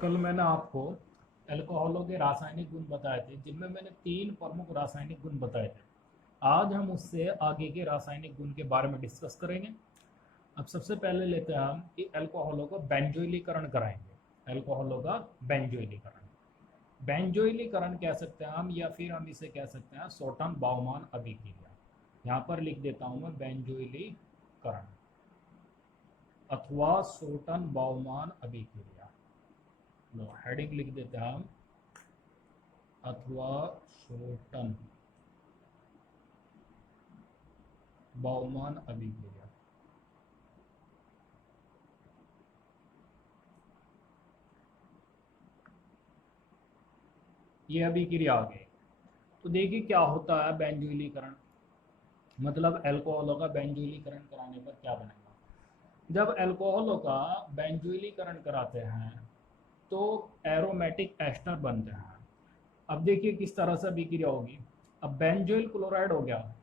कल मैंने आपको अल्कोहलों के रासायनिक गुण बताए थे, जिनमें मैंने 3 प्रमुख रासायनिक गुण बताए थे। आज हम उससे आगे के रासायनिक गुण के बारे में डिस्कस करेंगे। अब सबसे पहले लेते हैं हम कि अल्कोहलों को बेंजोइलीकरण कराएंगे। अल्कोहलों का बेंजोइलीकरण, बेंजोइलीकरण कह सकते हैं हम, या फिर हम इसे कह सकते हैं सोटन बाउमान अभिक्रिया। यहाँ पर लिख देता हूँ मैं बेंजोइलीकरण अथवा सोटन बाउमान अभिक्रिया। लो हेडिंग लिख देते हैं हम, अथवा शोटन बाउमान अभिक्रिया। ये अभिक्रिया आ गई। तो देखिए क्या होता है बेंजोइलीकरण, मतलब अल्कोहलों का बेंजोइलीकरण कराने पर क्या बनेगा। जब अल्कोहलों का बेंजोइलीकरण कराते हैं तो एरोमेटिक एस्टर बनते हैं। अब देखिए किस तरह से अभिक्रिया होगी। अब बेंजोइल क्लोराइड हो गया,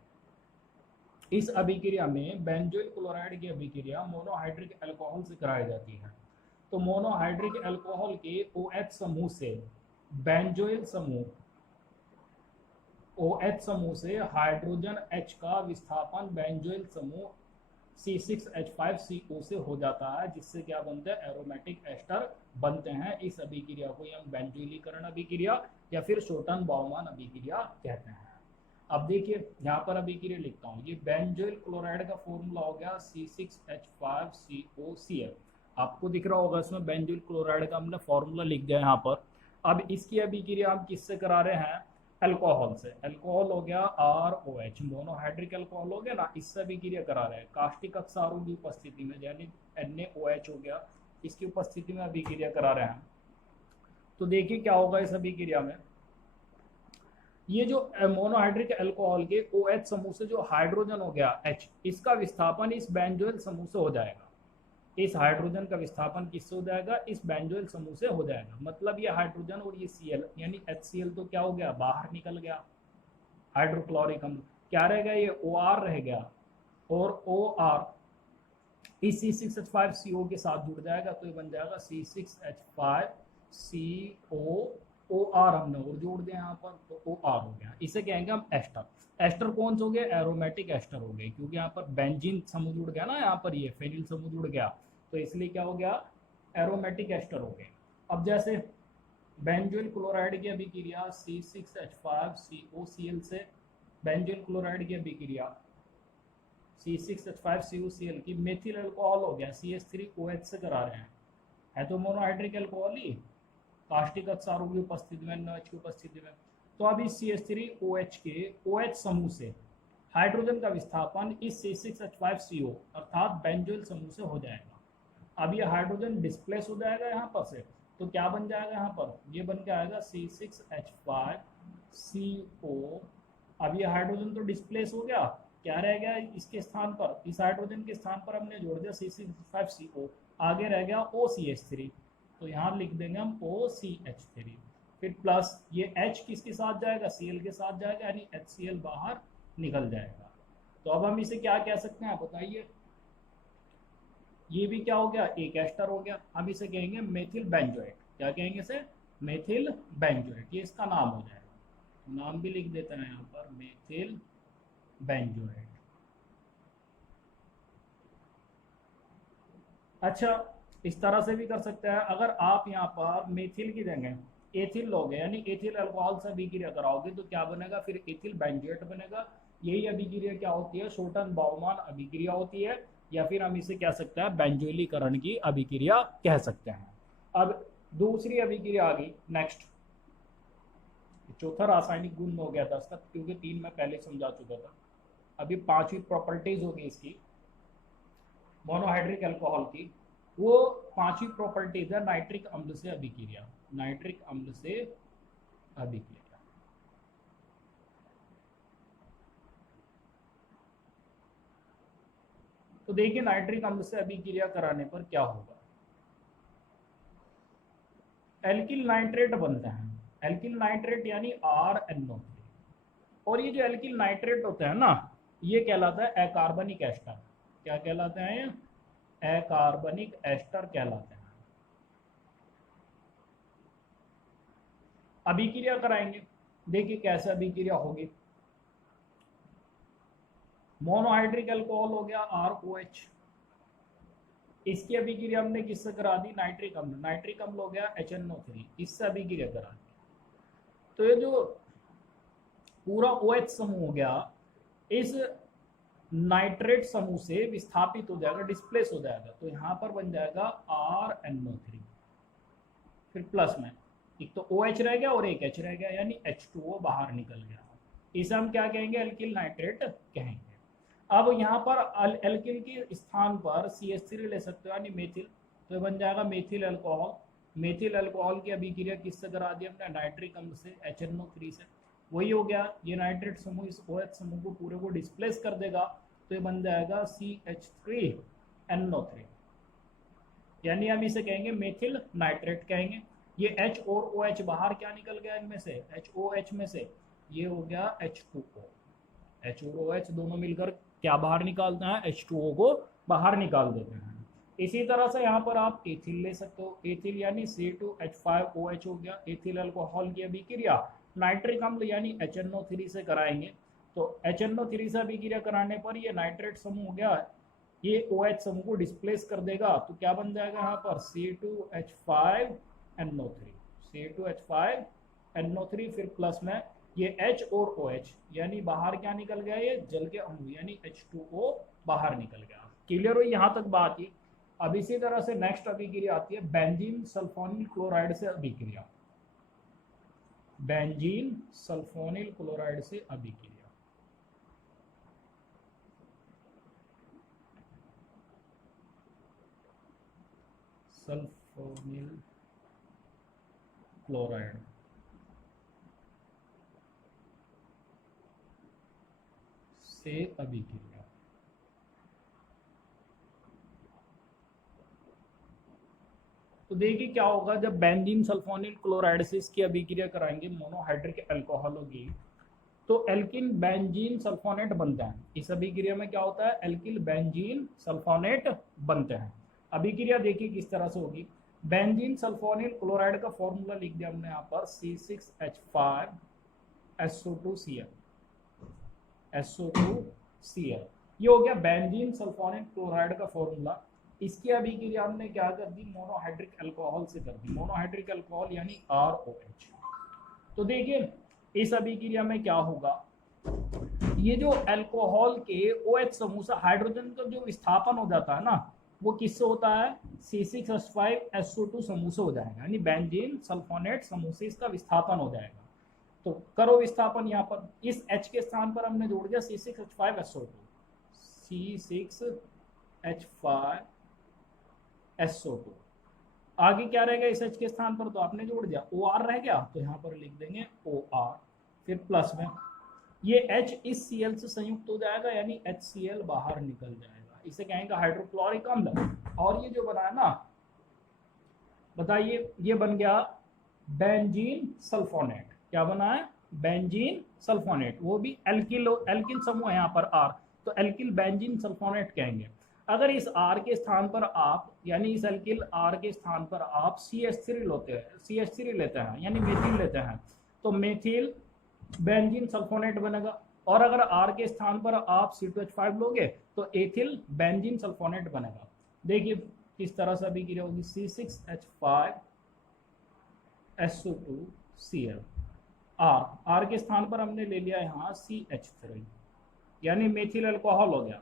इस अभिक्रिया में बेंजोइल क्लोराइड की अभिक्रिया मोनोहाइड्रिक अल्कोहल से कराई जाती है। तो मोनोहाइड्रिक अल्कोहल के OH समूह से बेंजोइल समूह, OH समूह से हाइड्रोजन H का विस्थापन बेंजोइल समूह C6H5CO से हो जाता है, जिससे क्या बनते हैं, एरोमेटिक एस्टर बनते हैं। इस अभिक्रिया को हम बेंजोइलीकरण अभिक्रिया या फिर शोटन बाउमान अभिक्रिया कहते हैं। अब देखिए यहाँ पर अभिक्रिया लिखता हूँ, ये बेंजोइल क्लोराइड का फॉर्मूला हो गया C6H5COCl। आपको दिख रहा होगा इसमें बेंजोइल क्लोराइड का हमने फॉर्मूला लिख दिया यहाँ पर। अब इसकी अभिक्रिया हम किससे करा रहे हैं, अल्कोहल से। अल्कोहल हो गया ROH, मोनोहाइड्रिक अल्कोहल हो गया ना, इससे अभिक्रिया करा रहे हैं कास्टिक अक्षारों की उपस्थिति में, यानी NaOH हो गया, इसकी उपस्थिति में अभिक्रिया करा रहे हैं। तो देखिए क्या होगा इस अभिक्रिया में, ये जो मोनोहाइड्रिक अल्कोहल के OH समूह से जो हाइड्रोजन हो गया H, इसका विस्थापन इस बेंजोइल समूह से हो जाएगा। इस हाइड्रोजन का विस्थापन किससे हो जाएगा, इस बेंजोइल समूह से हो जाएगा। मतलब ये हाइड्रोजन और ये Cl यानी HCl तो क्या हो गया, बाहर निकल गया। हाइड्रोक्लोरिक अम्ल क्या रह गया, ये OR रह गया, और OR इस C6H5CO के साथ जुड़ जाएगा, तो ये बन जाएगा C6H5CO। OR हमने और जोड़ दिया यहाँ पर, तो OR हो गया। इसे कहेंगे हम एस्टर। एस्टर कौन से हो गए, एरोमेटिक एस्टर हो गए, क्योंकि यहाँ पर बेंजीन समूह जुड़ गया ना, यहाँ पर ये फेनिल समूह जुड़ गया, तो इसलिए क्या हो गया, एरोमेटिक एस्टर हो गए। अब जैसे बेंजोइल क्लोराइड की अभिक्रिया C6H5COCl से बेंजोइल क्लोराइड की अभिक्रिया C6H5COCl की मेथिल अल्कोहल हो गया CH3OH से करा रहे हैं। है तो मोनोहाइड्रिक अल्कोहल ही, कास्टिक क्षारों की उपस्थिति में, NaOH की उपस्थिति में। तो अब इस CH3OH के OH समूह से हाइड्रोजन का विस्थापन इस C6H5CO अर्थात बेंजोइल समूह से हो जाएगा। अब ये हाइड्रोजन डिस्प्लेस हो जाएगा यहाँ पर से, तो क्या बन जाएगा यहाँ पर, ये बन के आएगा C6H5CO। अब ये हाइड्रोजन तो डिस्प्लेस हो गया, क्या रह गया इसके स्थान पर, इस हाइड्रोजन के स्थान पर हमने जोड़ दिया C6H5CO, आगे रह गया OCH3, तो यहाँ लिख देंगे हम OCH3। फिर प्लस ये H किसके साथ जाएगा, Cl के साथ जाएगा, यानी HCl बाहर निकल जाएगा। तो अब हम इसे क्या कह सकते हैं बताइए, ये भी क्या हो गया, एक एस्टर हो गया। हम इसे कहेंगे मेथिल बेंजोएट। क्या कहेंगे इसे, मेथिल बेंजोएट, ये इसका नाम हो जाएगा। नाम भी लिख देते हैं यहाँ पर, मेथिल बेंजोएट। अच्छा, इस तरह से भी कर सकते हैं। अगर आप यहाँ पर मेथिल की जगह एथिल लोगे, यानी एथिल अल्कोहल से अभिक्रिया कराओगे, तो क्या बनेगा, फिर एथिल बेंजोएट बनेगा। यही अभिक्रिया क्या होती है, शोटन बाउमान अभिक्रिया होती है, या फिर हम इसे कह सकते हैं बेंजोइलीकरण की अभिक्रिया कह सकते हैं। अब दूसरी अभिक्रिया आ गई नेक्स्ट, चौथा रासायनिक गुण हो गया था इसका, क्योंकि 3 मैं पहले समझा चुका था। अभी 5वीं प्रॉपर्टीज होगी इसकी, मोनोहाइड्रिक अल्कोहल की। वो 5वीं प्रॉपर्टीज है नाइट्रिक अम्ल से अभिक्रिया। नाइट्रिक अम्ल से अभिक्रिया, तो देखिए नाइट्रिक अम्ल से अभिक्रिया कराने पर क्या होगा, एल्किल नाइट्रेट बनते हैं। एल्किल नाइट्रेट यानी RNO3। और ये जो एल्किल नाइट्रेट होते हैं ना, ये कहलाता है अकार्बनिक एस्टर। क्या कहलाते हैं, अकार्बनिक एस्टर कहलाते हैं। अभिक्रिया कराएंगे। देखिए कैसे अभिक्रिया होगी। मोनोहाइड्रिक अल्कोहल हो गया ROH, इसकी अभिक्रिया हमने किससे करा दी, नाइट्रिक अम्ल। नाइट्रिक अम्ल हो गया HNO3, इससे अभिक्रिया करा दी। तो ये जो पूरा OH समूह हो गया, इस नाइट्रेट समूह से विस्थापित हो जाएगा, डिस्प्लेस हो जाएगा। तो यहाँ पर बन जाएगा RNO3, फिर प्लस में एक तो OH रह गया और एक H रह गया, यानी H2O बाहर निकल गया। इसे हम क्या कहेंगे, एल्किल नाइट्रेट कहेंगे। अब यहाँ पर एल्किल के स्थान पर CH3 ले सकते हो, यानी मेथिल, तो बन जाएगा मेथिल अल्कोहल। मेथिल अल्कोहल की अभिक्रिया किससे करा दी हमने, नाइट्रिक अम्ल से, HNO3 से। वही हो गया, ये नाइट्रेट समूह इस OH समूह को पूरे को डिस्प्लेस कर देगा, तो ये बन जाएगा CH3NO3, यानी हम इसे कहेंगे मेथिल नाइट्रेट कहेंगे। ये H और OH बाहर क्या निकल गया इनमें से, HOH में से, ये हो गया H2O। H और OH दोनों मिलकर क्या बाहर निकालते हैं, H2O को बाहर निकाल देते हैं। इसी तरह से यहाँ पर आप एथिल ले सकते हो, एथिल यानी C2H5OH हो गया। एथिल अल्कोहल की अभिक्रिया नाइट्रिक अम्ल यानी HNO3 से कराएंगे, तो HNO3 से अभिक्रिया कराने पर ये नाइट्रेट समूह हो गया, ये OH समूह को डिस्प्लेस कर देगा, तो क्या बन जाएगा यहाँ पर C2H5NO3, C2H5NO3, फिर प्लस में ये H और OH, यानी बाहर क्या निकल गया, ये जल के अणु यानी H2O बाहर निकल गया। क्लियर हुई यहाँ तक बात ही। अब इसी तरह से नेक्स्ट अभिक्रिया आती है बेंजीन सल्फोनिल क्लोराइड से अभिक्रिया। बेंजीन सल्फोनिल क्लोराइड से अभिक्रिया, सल्फोनिल क्लोराइड से अभिक्रिया। तो देखिए क्या होगा, जब बेंजीन सल्फोनिल क्लोराइड से इसकी अभिक्रिया कराएंगे, मोनोहाइड्रिक अल्कोहल होगी, तो एल्किल बेंजीन सल्फोनेट बनते हैं। इस अभिक्रिया में क्या होता है, एल्किल बेंजीन सल्फोनेट बनते हैं। अभिक्रिया देखिए किस तरह से होगी। बेंजीन सल्फोनिल क्लोराइड का फॉर्मूला लिख दिया हमने यहाँ पर, C6H5SO2Cl, SO2Cl, ये हो गया बेंजीन सल्फोनिल क्लोराइड का फॉर्मूला। इसकी अभिक्रिया हमने क्या कर दी, मोनोहाइड्रिक अल्कोहल से कर दी, मोनोहाइड्रिक अल्कोहल यानी ROH। तो देखिए इस अभिक्रिया में क्या होगा, ये जो अल्कोहल के OH समूह से हाइड्रोजन का जो विस्थापन हो जाता है ना, वो किससे होता है, C6H5SO2 समूह से हो जाएगा, यानी बेंजीन सल्फोनेट समूह से इसका विस्थापन हो जाएगा। तो करो विस्थापन, यहाँ पर इस H के स्थान पर हमने जोड़ दिया C6H5SO2, C6H5SO2। आगे क्या रहेगा इस H के स्थान पर, तो आपने जोड़ दिया, OR रह गया, तो यहाँ पर लिख देंगे OR, फिर प्लस में ये H इस Cl से संयुक्त हो जाएगा, यानी HCl बाहर निकल जाएगा, इसे कहेंगे हाइड्रोक्लोरिक अम्ल। और ये जो बना है ना, बताइए, ये बन गया बेंजीन सल्फोनेट। क्या बना है, बेंजीन सल्फोनेट, वो भी एल्किल समूह है यहाँ पर R, तो एल्किल बेंजीन सल्फोनेट कहेंगे। अगर इस R के स्थान पर आप, यानी इस एल्किल R के स्थान पर आप CH3 लेते हैं, यानी मेथिल लेते हैं, तो मेथिल बेंजीन सल्फोनेट बनेगा। और अगर R के स्थान पर आप C2H5 लोगे तो एथिल बेंजीन सल्फोनेट बनेगा। देखिए किस तरह से अभिक्रिया होगी, C6H5SO2Cl, R के स्थान पर हमने ले लिया यहाँ CH3, यानी मेथिल अल्कोहल हो गया।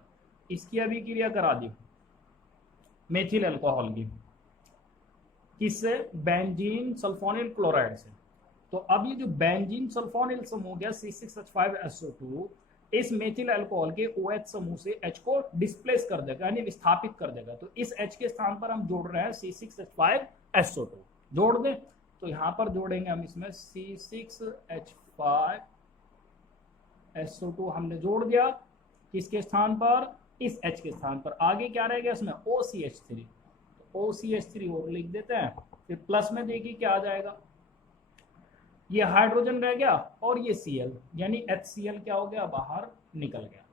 इसकी अभिक्रिया करा दी मेथिल अल्कोहल की, किससे, बेंजीन सल्फोनिल क्लोराइड से। तो अब ये जो बेंजीन सल्फोनिल समूह गया C6H5SO2, इस मेथिल अल्कोहल के OH समूह से H को डिस्प्लेस कर देगा, यानी विस्थापित कर देगा। तो इस H के स्थान पर हम जोड़ रहे हैं C6H5SO2, जोड़ दें, तो यहाँ पर जोड़ेंगे हम इसमें C6H5SO2 हमने जोड़ दिया, किसके स्थान पर, इस H के स्थान पर। आगे क्या रहेगा इसमें, OCH3, तो OCH3 और लिख देते हैं, फिर प्लस में देखिए क्या आ जाएगा, ये हाइड्रोजन रह गया और ये Cl, यानी HCl क्या हो गया, बाहर निकल गया।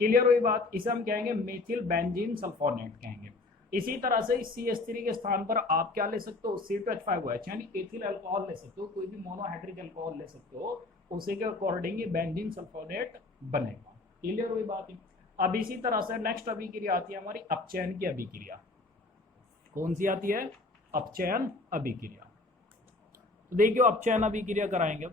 क्लियर हुई बात, इसे हम कहेंगे मेथिल बेंजीन सल्फोनेट कहेंगे। इसी तरह से इस CH3 के स्थान पर आप क्या ले सकते हो, C2H5OH यानी एथिल अल्कोहल ले सकते हो, कोई भी मोनोहाइड्रिक अल्कोहल ले सकते हो, उसी के अकॉर्डिंग ये बेंजीन सल्फोनेट बनेगा। क्लियर हुई बात है। अब इसी तरह से नेक्स्ट अभिक्रिया आती है हमारी अपचयन की अभिक्रिया। कौन सी आती है, अपचयन अभिक्रिया। तो देखिए अपचयन अभिक्रिया कराएंगे।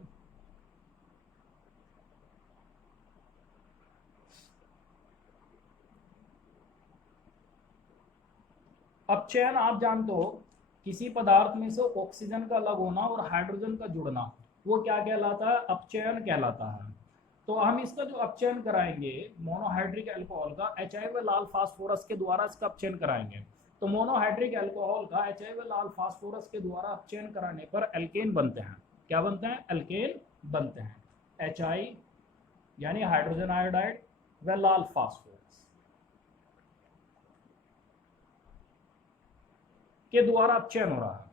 अपचयन आप जानते हो किसी पदार्थ में से ऑक्सीजन का अलग होना और हाइड्रोजन का जुड़ना, वो क्या कहलाता है, अपचयन कहलाता है। तो हम इसका जो अपचयन कराएंगे मोनोहाइड्रिक अल्कोहल का HI व लाल फास्फोरस के द्वारा इसका अपचयन कराएंगे। तो मोनोहाइड्रिक अल्कोहल का HI व लाल फास्फोरस के द्वारा अपचयन कराने पर एल्केन बनते हैं। क्या बनते हैं, एल्केन बनते हैं। HI यानी हाइड्रोजन आयोडाइड व लाल फास्फोरस के द्वारा अपचयन हो रहा है।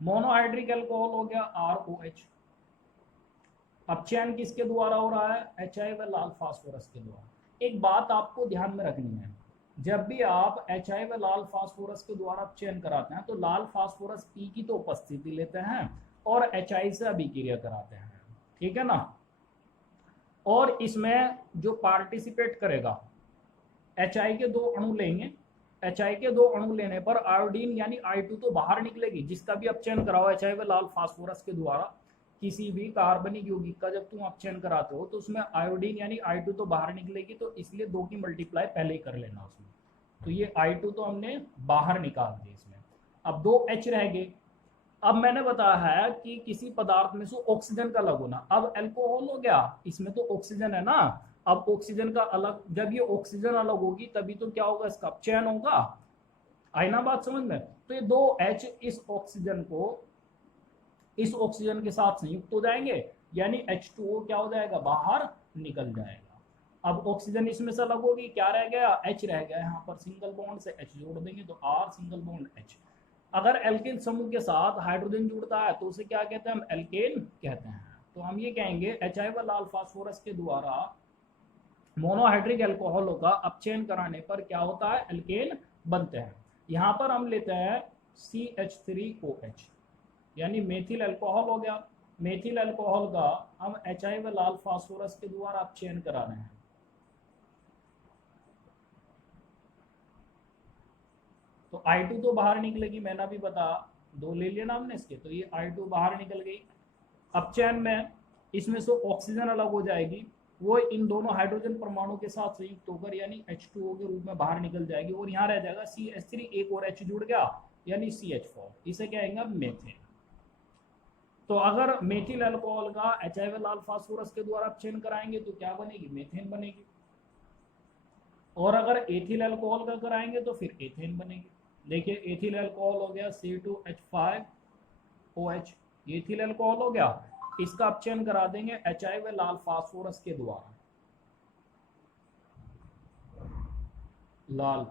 मोनोहाइड्रिक अल्कोहल हो गया ROH, अपचयन किसके द्वारा हो रहा है, HI व लाल फास्फोरस के द्वारा। एक बात आपको ध्यान में रखनी है, जब भी आप HI व लाल फास्फोरस के द्वारा अपचयन कराते हैं तो लाल फास्फोरस P की तो उपस्थिति लेते हैं और HI से अभिक्रिया कराते हैं, ठीक है ना। और इसमें जो पार्टिसिपेट करेगा HI के 2 अणु लेंगे, HI के 2 अणु लेने पर आयोडीन यानी I2 तो बाहर निकलेगी, जिसका भी अपचयन कराओ HI व लाल फास्फोरस के द्वारा। किसी भी कार्बनिक यौगिक का जब तुम अपचयन कराते हो तो उसमें आयोडीन यानी I2 तो बाहर निकलेगी, तो इसलिए 2 की मल्टीप्लाई पहले ही कर लेना उसमें। तो ये I2 तो हमने बाहर निकाल दी इसमें। अब 2 H रह गए। अब मैंने बताया है कि किसी पदार्थ में से ऑक्सीजन का अलग होना। अब अल्कोहल हो गया, इसमें तो ऑक्सीजन है ना, अब ऑक्सीजन का अलग, जब ये ऑक्सीजन अलग होगी तभी तो क्या होगा, इसका अपचयन होगा। आई ना बात समझ में। तो ये 2 H इस ऑक्सीजन को इस ऑक्सीजन के साथ संयुक्त हो जाएंगे, यानी H2O क्या हो जाएगा, बाहर निकल जाएगा। अब ऑक्सीजन इसमें से अलग होगी, क्या रह गया, H रह गया। यहाँ पर सिंगल बॉन्ड से H जोड़ देंगे तो R सिंगल बॉन्ड H। अगर एल्केन समूह के साथ हाइड्रोजन जुड़ता है तो उसे क्या कहते हैं, हम एल्केन कहते हैं। तो हम ये कहेंगे HI व लाल फास्फोरस के द्वारा मोनोहाइड्रिक अल्कोहलों का अपचयन कराने पर क्या होता है, एल्केन बनते हैं। यहाँ पर हम लेते हैं CH3OH यानी मेथिल अल्कोहल हो गया। मेथिल अल्कोहल का हम HI व लाल फास्फोरस के द्वारा अपचयन करा रहे हैं। तो I2 तो बाहर निकलेगी, मैंने भी बता 2 ले लिया ना हमने इसके, तो ये I2 बाहर निकल गई। अपचयन में इसमें से ऑक्सीजन अलग हो जाएगी, वो इन दोनों हाइड्रोजन परमाणु के साथ संयुक्त होकर यानी H2O के रूप में बाहर निकल जाएगी, और यहाँ रह जाएगा CH3, एक और H जुड़ गया यानी CH4। इसे क्या कहेंगे, मेथेन। तो अगर मेथिल अल्कोहल का HI व लाल फास्फोरस के द्वारा अपचयन कराएंगे तो क्या बनेगी, मेथेन बनेगी। और अगर एथिल अल्कोहल का कराएंगे तो फिर एथेन बनेगी। देखिए एथिल अल्कोहल हो गया C2H5OH, एथिल अल्कोहल हो गया, इसका अपचयन करा देंगे HI व लाल फास्फोरस के द्वारा। लाल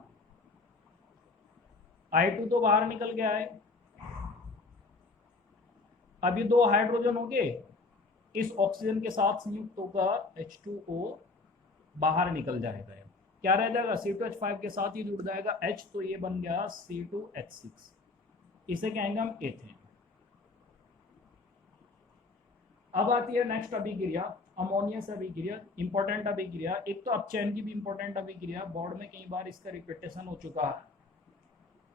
I2 तो बाहर निकल गया है। अभी 2 हाइड्रोजन हो गए, इस ऑक्सीजन के साथ संयुक्त होकर H2O बाहर निकल जाएगा। क्या रह जाएगा, C2H5 के साथ ही जुड़ जाएगा H, तो ये बन गया C2H6। इसे कहेंगे हम एथेन। अब आती है नेक्स्ट अभिक्रिया, अमोनिया से अभिक्रिया। इंपॉर्टेंट अभिक्रिया, एक तो अपचयन की भी इंपॉर्टेंट अभिक्रिया, बोर्ड में कई बार इसका रिपीटेशन हो चुका है।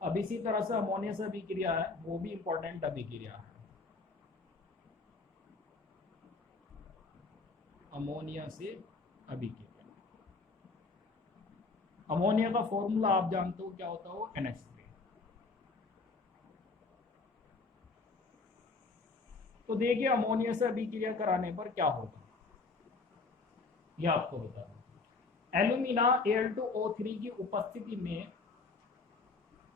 अब इसी तरह से अमोनिया से अभिक्रिया है, वो भी इंपॉर्टेंट अभिक्रिया है। अमोनिया से अभिक्रिया, अमोनिया का फॉर्मूला आप जानते हो क्या होता है, वो NH3। तो देखिए अमोनिया से अभिक्रिया कराने पर क्या होगा, यह आपको बता दूं। एल्यूमिना Al2O3 की उपस्थिति में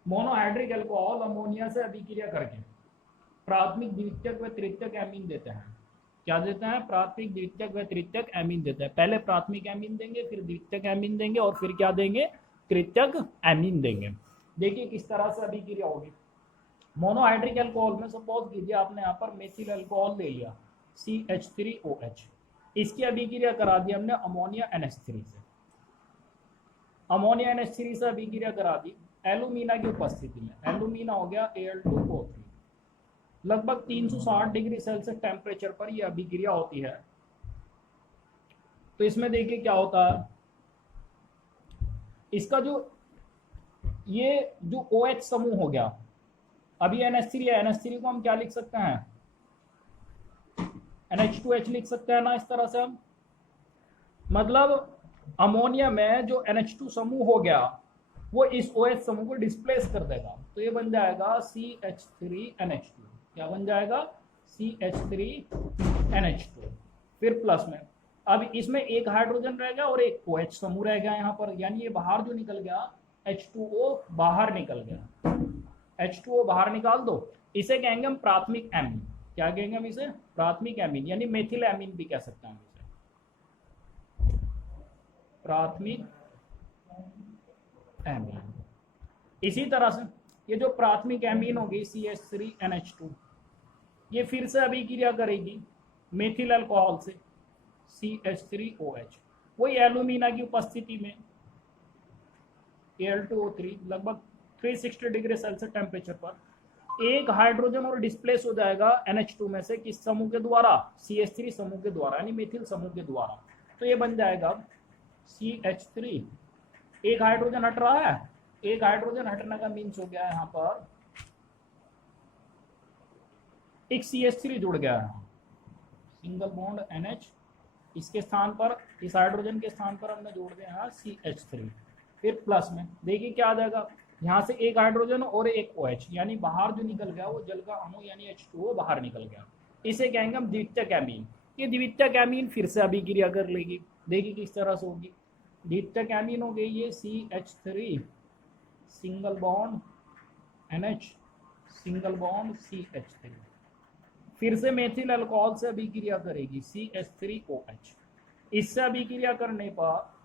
मोनोहाइड्रिक अल्कोहल अमोनिया से अभिक्रिया करके प्राथमिक, द्वितीयक व तृतीयक एमीन देते हैं। क्या देते हैं, प्राथमिक, द्वितीयक व तृतीयक एमीन देते हैं। पहले प्राथमिक एमीन देंगे, फिर द्वितीयक एमीन देंगे, और फिर क्या देंगे, तृतीयक एमीन देंगे। देखिए किस तरह से अभिक्रिया होगी। मोनोहाइड्रिक अल्कोहल में सपोज कीजिए आपने यहाँ पर मेथिल अल्कोहल ले लिया CH3OH, इसकी अभिक्रिया करा दी हमने अमोनिया NH3 से। अमोनिया NH3 से अभिक्रिया करा दी, एल्यूमिना की उपस्थिति में, एल्यूमिना हो गया Al2O3, लगभग 360 डिग्री सेल्सियस टेम्परेचर पर यह अभिक्रिया होती है। तो इसमें देखिए क्या होता है, इसका जो ये जो OH समूह हो गया, अभी NH3 है, NH3 को हम क्या लिख सकते हैं, NH2H लिख सकते हैं ना, इस तरह से हम, मतलब अमोनिया में जो NH2 समूह हो गया वो इस OH समूह को डिस्प्लेस कर देगा, तो ये बन जाएगा CH3NH2। क्या बन जाएगा, CH3NH2। फिर प्लस में, अब इसमें एक हाइड्रोजन रह गया और एक OH समूह रह गया यहाँ पर, यानी ये बाहर जो निकल गया H2O बाहर निकल गया, H2O बाहर निकाल दो, इसे कहेंगे हम प्राथमिक एमीन। क्या कहेंगे हम इसे, प्राथमिक एमीन, यानी मेथिल एमीन भी कह सकते हैं इसे, प्राथमिक एमीन। इसी तरह से ये जो प्राथमिक एमीन होगी CH3NH2, ये फिर से अभिक्रिया करेगी मेथिल अल्कोहल से CH3OH, वही एल्यूमिना की उपस्थिति में Al2O3, लगभग 360 डिग्री सेल्सियस टेम्परेचर पर एक हाइड्रोजन और डिस्प्लेस हो जाएगा NH2 में से, किस समूह के द्वारा, CH3 समूह के द्वारा, यानी मेथिल समूह के द्वारा। तो ये बन जाएगा CH3, एक हाइड्रोजन हट रहा है, एक हाइड्रोजन हटने का मीन्स हो गया है यहाँ पर एक CH3 जुड़ गया है, सिंगल बॉन्ड NH, इसके स्थान पर, इस हाइड्रोजन के स्थान पर हमने जोड़ दिया है CH3। फिर प्लस में देखिए क्या आ जाएगा, यहाँ से एक हाइड्रोजन और एक OH, यानी बाहर जो निकल गया वो जल का अणु यानी H2O बाहर निकल गया, इसे कहेंगे हम द्वितीयक एमीन। ये द्वितीयक एमीन फिर से अभिक्रिया कर लेगी, देखिए किस तरह से होगी। द्वितीयक एमीन हो गई ये CH3 single bond NH single bond CH3, फिर से मेथिल अल्कोहल से अभिक्रिया करेगी CH3OH। इससे अभिक्रिया करने पर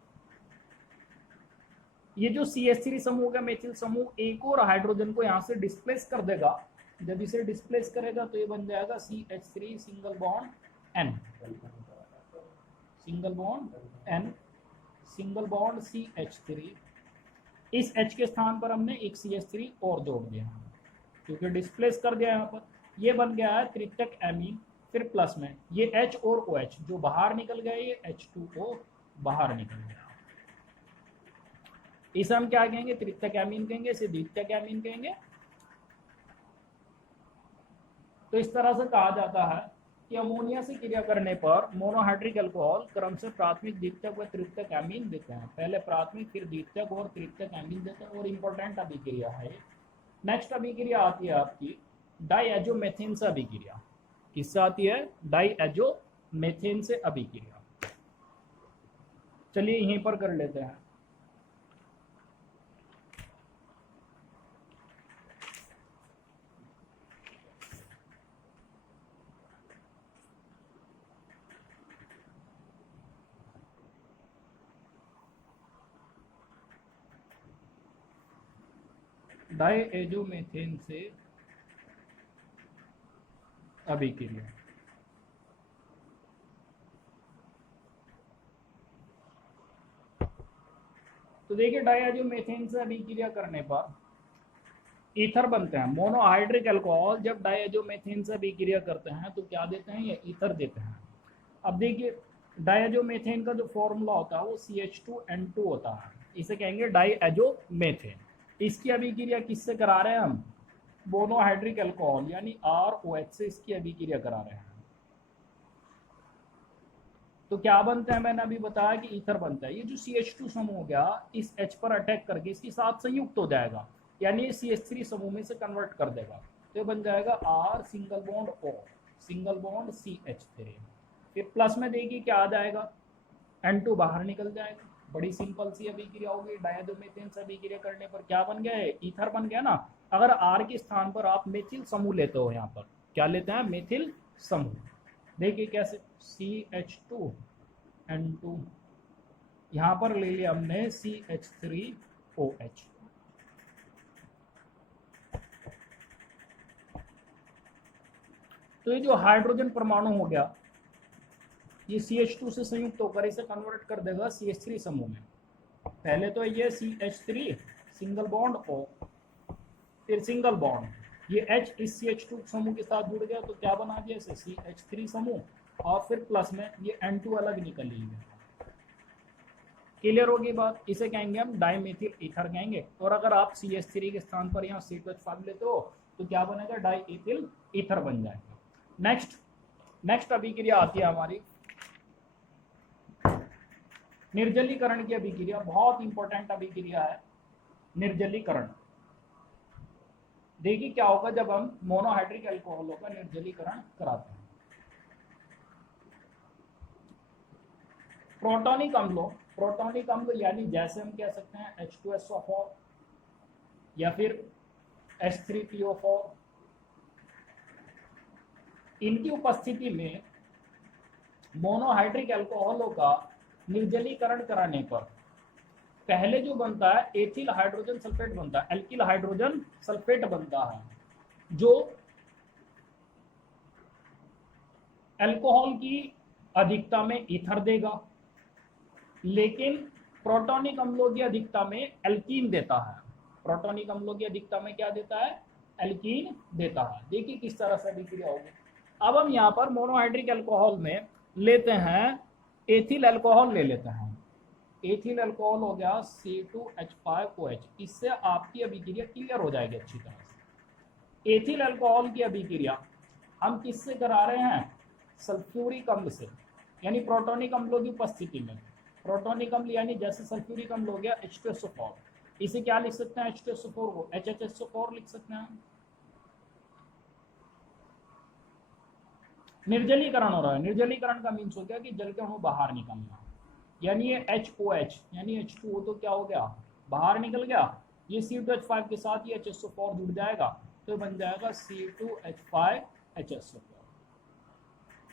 ये जो CH3 समूह का मेथिल समूह एक और हाइड्रोजन को यहाँ से डिस्प्लेस कर देगा, जब इसे डिस्प्लेस करेगा तो ये बन जाएगा CH3 single bond N, single bond N single bond CH3, इस H के स्थान पर हमने एक CH3 और जोड़ दिया क्योंकि डिस्प्लेस कर दिया यहाँ पर, ये बन गया है तृतीयक एमीन। फिर प्लस में ये H और OH जो बाहर निकल गया, ये H2O बाहर निकल गया, इसे हम क्या कहेंगे, तृतीयक एमीन कहेंगे, इसे द्वितीयक एमीन कहेंगे। तो इस तरह से कहा जाता है कि अमोनिया से क्रिया करने पर मोनोहाइड्रिक अल्कोहल क्रम से प्राथमिक, द्वितीयक व तृतीयक एमीन देते हैं, पहले प्राथमिक फिर द्वितीयक और तृतीयक एमीन देते हैं, और इंपॉर्टेंट अभिक्रिया है। नेक्स्ट अभिक्रिया आती है आपकी डाईएजोमेथेन से अभिक्रिया। किससे आती है, डाईएजोमेथेन से अभिक्रिया। चलिए यहीं पर कर लेते हैं। डाईएजोमेथेन से अभिक्रिया, तो देखिए डाईएजोमेथेन से अभिक्रिया करने पर ईथर बनते हैं। मोनोहाइड्रिक अल्कोहल जब डाईएजोमेथेन से अभिक्रिया करते हैं तो क्या देते हैं, ये ईथर देते हैं। अब देखिए डाईएजोमेथेन का जो फॉर्मूला होता है वो CH2N2 होता है, इसे कहेंगे डाईएजोमेथेन। इसकी अभिक्रिया किससे करा रहे हैं हम, मोनोहाइड्रिक अल्कोहल यानी ROH से इसकी अभिक्रिया करा रहे हैं। तो क्या बनता है, मैंने अभी बताया कि ईथर बनता है। ये जो CH2 समूह हो गया इस H पर अटैक करके इसके साथ संयुक्त हो जाएगा, यानी CH3 समूह में से कन्वर्ट कर देगा, तो ये बन जाएगा R single bond O single bond CH3। फिर प्लस में देखिए क्या आ जाएगा, N2 बाहर निकल जाएगा। बड़ी सिंपल सी अभिक्रिया होगी। डाईएजोमेथेन से अभिक्रिया करने पर क्या बन गया है, ईथर बन गया ना। अगर R के स्थान पर आप मेथिल समूह लेते हो, यहाँ पर क्या लेते हैं, मेथिल समूह। देखिए कैसे, CH2N2, यहाँ पर ले लिया हमने CH3OH। तो ये जो हाइड्रोजन परमाणु हो गया ये CH2 से संयुक्त होकर इसे कन्वर्ट कर देगा CH3 समूह में। पहले तो ये CH3 सिंगल बॉन्ड O फिर सिंगल बॉन्ड, ये H इस CH2 समूह के साथ जुड़ गया तो क्या बना दिया इसे CH3 समूह, और फिर प्लस में ये N2 अलग निकल लीजिए। क्लियर होगी बात, इसे कहेंगे हम डाइमेथिल ईथर कहेंगे। और अगर आप CH3 के स्थान पर यहाँ C2H5 लेते हो तो क्या बनेगा, डाइएथिल ईथर बन जाएगा। नेक्स्ट अभिक्रिया आती है हमारी निर्जलीकरण की अभिक्रिया, बहुत इंपॉर्टेंट अभिक्रिया है निर्जलीकरण। देखिए क्या होगा जब हम मोनोहाइड्रिक अल्कोहलों का निर्जलीकरण कराते हैं। प्रोटॉनिक अम्ल यानी जैसे हम कह सकते हैं H2SO4 या फिर H3PO4, इनकी उपस्थिति में मोनोहाइड्रिक अल्कोहलों का निर्जलीकरण कराने पर पहले जो बनता है एथिल हाइड्रोजन सल्फेट बनता है, एल्किल हाइड्रोजन सल्फेट बनता है, जो अल्कोहल की अधिकता में ईथर देगा, लेकिन प्रोटॉनिक अम्लों की अधिकता में एल्कीन देता है। प्रोटॉनिक अम्लों की अधिकता में क्या देता है, एल्कीन देता है। देखिए किस तरह से अभिक्रिया होगी। अब हम यहाँ पर मोनोहाइड्रिक अल्कोहल में लेते हैं एथिल अल्कोहल ले लेते हैं। एथिल अल्कोहल हो गया C2H5OH, इससे आपकी अभिक्रिया क्लियर हो जाएगी अच्छी तरह से। एथिल अल्कोहल की अभिक्रिया हम किससे करा रहे हैं, सल्फ्यूरिक अम्ल से, यानी प्रोटॉनिक अम्लों की उपस्थिति में। प्रोटॉनिक अम्ल यानी जैसे सल्फ्यूरिक अम्ल हो गया H2SO4, इसे क्या लिख सकते हैं, H2SO4 को HHSO4 लिख सकते हैं। निर्जलीकरण हो रहा है, निर्जलीकरण का मीन्स हो गया कि जल के अणु बाहर निकलना, यानी ये HOH यानी H2O तो क्या हो गया, बाहर निकल गया। ये C2H5 के साथ ये HSO4 जुड़ जाएगा तो बन जाएगा C2H5HSO4।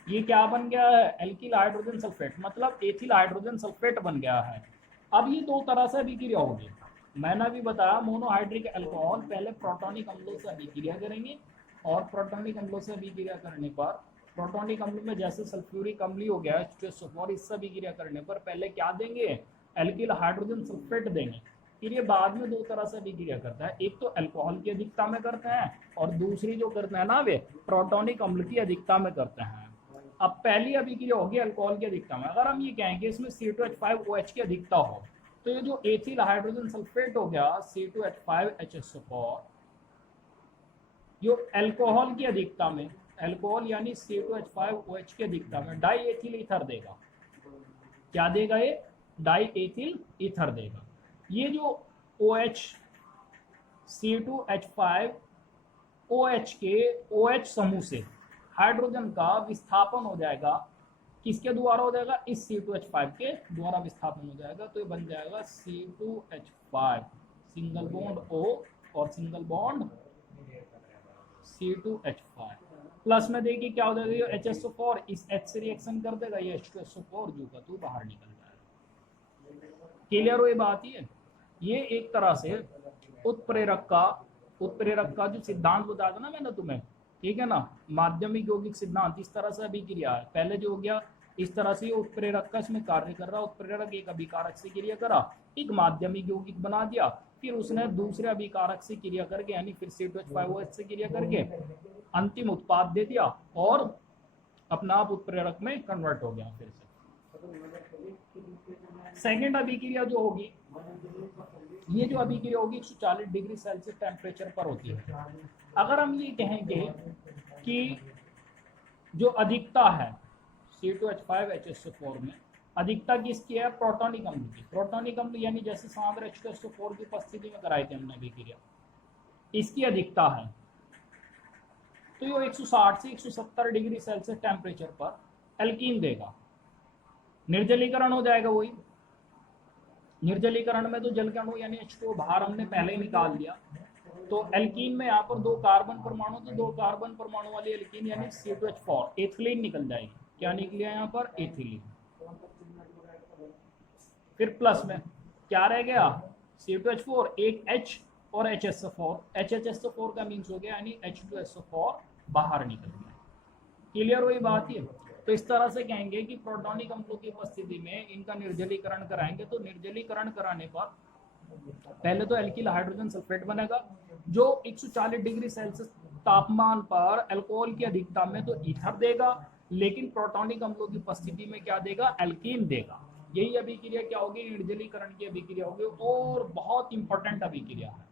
ये क्या बन गया है, एल्किल हाइड्रोजन सल्फेट, मतलब एथिल हाइड्रोजन सल्फेट बन गया है। अब ये दो तरह से अभिक्रिया होगी। मैंने अभी बताया मोनोहाइड्रिक अल्कोहल पहले प्रोटॉनिक अम्लों से अभिक्रिया करेंगे, और प्रोटॉनिक अम्लों से अभिक्रिया करने पर प्रोटॉनिक अम्ल में जैसे सल्फ्यूरिक अम्ल हो गया H2SO4, इससे अभिक्रिया करने पर पहले क्या देंगे, एल्किल हाइड्रोजन सल्फेट देंगे। फिर ये बाद में दो तरह से अभिक्रिया करता है, एक तो अल्कोहल की अधिकता में करते हैं और दूसरी जो करते हैं ना वे प्रोटॉनिक अम्ल की अधिकता में करते हैं। अब पहली अभिक्रिया होगी अल्कोहल की अधिकता में। अगर हम ये कहेंगे इसमें C2H5OH की अधिकता हो तो ये जो एथिल हाइड्रोजन सल्फेट हो गया C2H5HSO4, जो अल्कोहल की अधिकता में, अल्कोहल यानी C2H5OH की अधिकता में डाइएथिल ईथर देगा। क्या देगा, ये डाइएथिल ईथर देगा। ये जो OH C2H5OH के OH समूह से हाइड्रोजन का विस्थापन हो जाएगा, किसके द्वारा हो जाएगा, इस C2H5 के द्वारा विस्थापन हो जाएगा। तो ये बन जाएगा C2H5 सिंगल बॉन्ड O और सिंगल बॉन्ड C2H5 प्लस में देखिए क्या हो जाएगा, HSO4 इस H से रिएक्शन कर देगा, ये H2SO4 जो का तो बाहर निकल जाएगा। क्लियर हो ये बात। ये एक तरह से उत्प्रेरक का जो सिद्धांत बताया था ना मैंने तुम्हें, ठीक है ना, माध्यमिक यौगिक सिद्धांत, इस तरह से अभिक्रिया है। पहले जो हो गया इस तरह से उत्प्रेरक का इसमें कार्य कर रहा, उत्प्रेरक एक अभिकारक से क्रिया करा, एक माध्यमिक यौगिक बना दिया, फिर उसने दूसरे अभिकारक से क्रिया करके यानी फिर C2H5OH से क्रिया करके अंतिम उत्पाद दे दिया और अपना आप उत्प्रेरक में कन्वर्ट हो गया। फिर से सेकेंड अभिक्रिया जो होगी, ये जो अभिक्रिया होगी 140 डिग्री सेल्सियस टेम्परेचर पर होती है। अगर हम ये कहेंगे कि जो अधिकता है C2H5HSO4 में, अधिकता किसकी है, प्रोटॉनिक अम्ल की। प्रोटॉनिक अम्ल यानी जैसे सांद्र H2SO4 की उपस्थिति में कराई थी हमने अभिक्रिया, इसकी अधिकता है तो ये 160 से 170 डिग्री सेल्सियस टेम्परेचर पर एल्कीन देगा। निर्जलीकरण हो जाएगा। वही निर्जलीकरण में तो जल के अणु यानी H2O बाहर हमने पहले ही निकाल दिया, तो एल्कीन में यहाँ पर दो कार्बन परमाणु, तो दो कार्बन परमाणु वाली एल्कीन यानी C2H4 एथिलीन निकल जाएगी। क्या निकलिया यहाँ पर, एथिलीन। फिर प्लस में क्या रह गया, C2H4 एक H और HSO4, HHSO4 का मीन्स हो गया यानी H2SO4 बाहर निकल गया। क्लियर हुई बात ये। तो इस तरह से कहेंगे कि प्रोटॉनिक अम्लों की उपस्थिति में इनका निर्जलीकरण कराएंगे, तो निर्जलीकरण कराने पर पहले तो एल्किल हाइड्रोजन सल्फेट बनेगा जो 140 डिग्री सेल्सियस तापमान पर अल्कोहल की अधिकता में तो ईथर देगा, लेकिन प्रोटॉनिक अम्लों की उपस्थिति में क्या देगा, एल्कीन देगा। यही अभिक्रिया क्या होगी, निर्जलीकरण की अभिक्रिया होगी, और बहुत इंपॉर्टेंट अभिक्रिया है,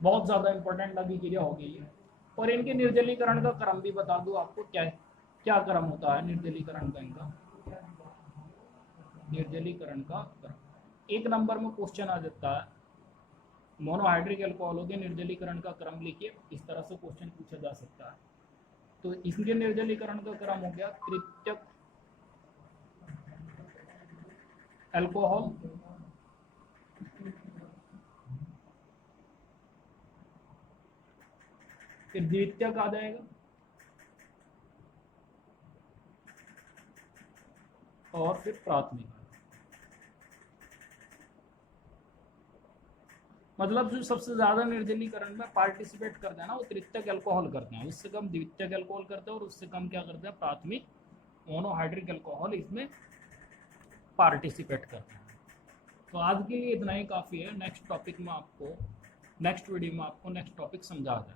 बहुत ज्यादा इंपॉर्टेंट अभिक्रिया होगी ये। और इनके निर्जलीकरण का क्रम भी बता दूं आपको, क्या क्या क्रम होता है निर्जलीकरण का, इनका निर्जलीकरण का क्रम। एक नंबर में क्वेश्चन आ जाता है, मोनोहाइड्रिक अल्कोहलों के निर्जलीकरण का क्रम लिखिए, इस तरह से क्वेश्चन पूछा जा सकता है। तो इसके निर्जलीकरण का क्रम हो गया तृतीयक अल्कोहल, फिर द्वितीयक आ जाएगा, और फिर प्राथमिक। मतलब जो सबसे ज्यादा निर्जलीकरण में पार्टिसिपेट करते हैं ना वो तृतीयक अल्कोहल करते हैं, उससे कम द्वितीयक अल्कोहल करते हैं, और उससे कम क्या करते हैं, प्राथमिक मोनोहाइड्रिक अल्कोहल इसमें पार्टिसिपेट करते हैं। तो आज के लिए इतना ही काफ़ी है। नेक्स्ट टॉपिक में आपको, नेक्स्ट वीडियो में आपको नेक्स्ट टॉपिक समझा दें।